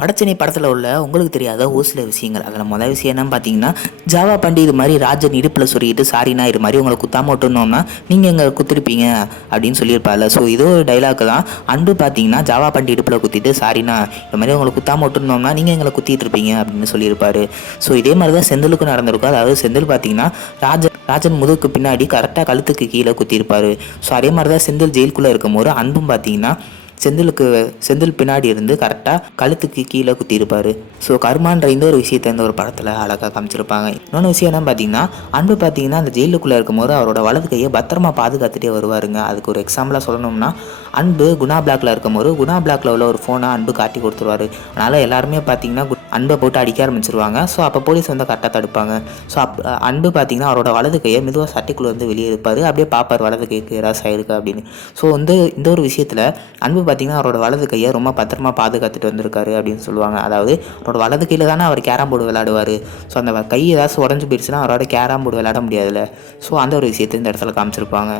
வடச்சென்னை படத்தில் உள்ள உங்களுக்கு தெரியாத ஒரு சில விஷயங்கள். அதில் மொதல் விஷயம் என்னன்னு பார்த்தீங்கன்னா, ஜாவா பண்டி இது மாதிரி ராஜன் இடுப்பில் சொல்லிட்டு சாரினா இது மாதிரி உங்களை குத்தாம விட்டுருந்தோம்னா நீங்கள் எங்கே குத்திருப்பீங்க அப்படின்னு சொல்லியிருப்பாள். ஸோ இதோ ஒரு டைலாக் தான். அன்பு பார்த்தீங்கன்னா ஜாவா பண்டி இடுப்பில் குத்திட்டு சாரினா இது மாதிரி உங்களை குத்தாம விட்டுருந்தோம்னா நீங்கள் எங்களை குத்திட்டு இருப்பீங்க அப்படின்னு சொல்லியிருப்பாரு. ஸோ இதே மாதிரி தான் செந்திலுக்கும் நடந்திருக்கும். அதாவது செந்தில் பார்த்தீங்கன்னா ராஜன் முதுகுக்கு பின்னாடி கரெக்டாக கழுத்துக்கு கீழே குத்திருப்பாரு. ஸோ அதே மாதிரி தான் செந்தில் ஜெயிலுக்குள்ளே இருக்கும்போது அன்பும் பார்த்தீங்கன்னா செந்தில் பின்னாடி இருந்து கரெக்டாக கழுத்துக்கு கீழே குத்திருப்பார். ஸோ கர்மான்ற இந்த ஒரு விஷயத்தை இந்த ஒரு படத்தில் அழகாக காமிச்சிருப்பாங்க. இன்னொன்று விஷயம் என்ன பார்த்தீங்கன்னா, அன்பு பார்த்தீங்கன்னா அந்த ஜெயிலுக்குள்ளே இருக்கும்போது அவரோட வலது கையை பத்திரமா பாதுகாத்துட்டே வருவாருங்க. அதுக்கு ஒரு எக்ஸாம்பிளாக சொல்லணும்னா, அன்பு குணா பிளாக்ல இருக்கும்போது குணா பிளாக்ல உள்ள ஒரு ஃபோனை அன்பு காட்டி கொடுத்துருவாரு. அதனால் எல்லாருமே பார்த்தீங்கன்னா அன்பை போட்டு அடிக்க ஆரம்பிச்சிருவாங்க. ஸோ அப்போ போலீஸ் வந்து கரெக்டாக தடுப்பாங்க. ஸோ அன்பு பார்த்தீங்கன்னா அவரோட வலது கையை மெதுவாக சட்டைக்குள்ளே வந்து வெளியே இருப்பார். அப்படியே பார்ப்பார் வலது கைக்கு ஏதாவது ஆயிருக்கு அப்படின்னு. ஸோ இந்த ஒரு விஷயத்தில் அன்பு பார்த்தீங்கன்னா அவரோட வலது கையை ரொம்ப பத்திரமா பாதுகாத்துட்டு வந்திருக்காரு அப்படின்னு சொல்லுவாங்க. அதாவது அவரோட வலது கையில் தானே அவர் கேரம் போர்டு விளையாடுவார். ஸோ அந்த கை ஏதாச்சும் உடஞ்சி போயிடுச்சுன்னா அவரோட கேரம் போர்டு விளையாட முடியாதுல்ல. ஸோ அந்த ஒரு விஷயத்தை இந்த இடத்துல காமிச்சிருப்பாங்க.